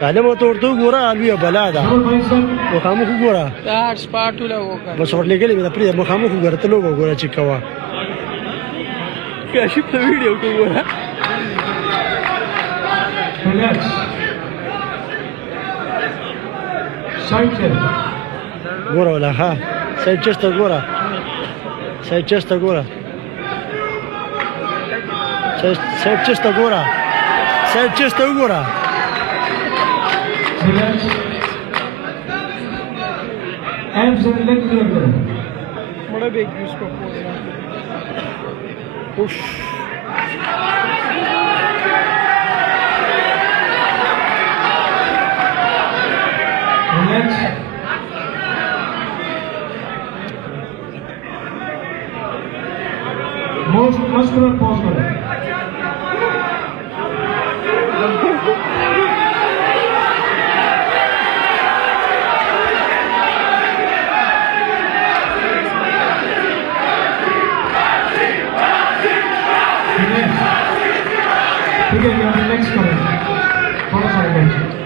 دا مو ته ورته ګوره الویه بلا ده مخامخ وګوره دا هټ سپاټونه وکړه بس ورلګلې مې د پرې مخامخ وګوره ته لوګو وګوره چې کوا کاشي په ویډیو کې وګوره ګوره ولا ها سایډ چسته ګوره سایډ چسته ګوره سایډ چسته ګوره سایډ چسته وګوره बड़ा बेग उसको उफ most muscular pose करो ठीक है यहाँ रिलैक्स करो थोड़ा सा रिलैक्स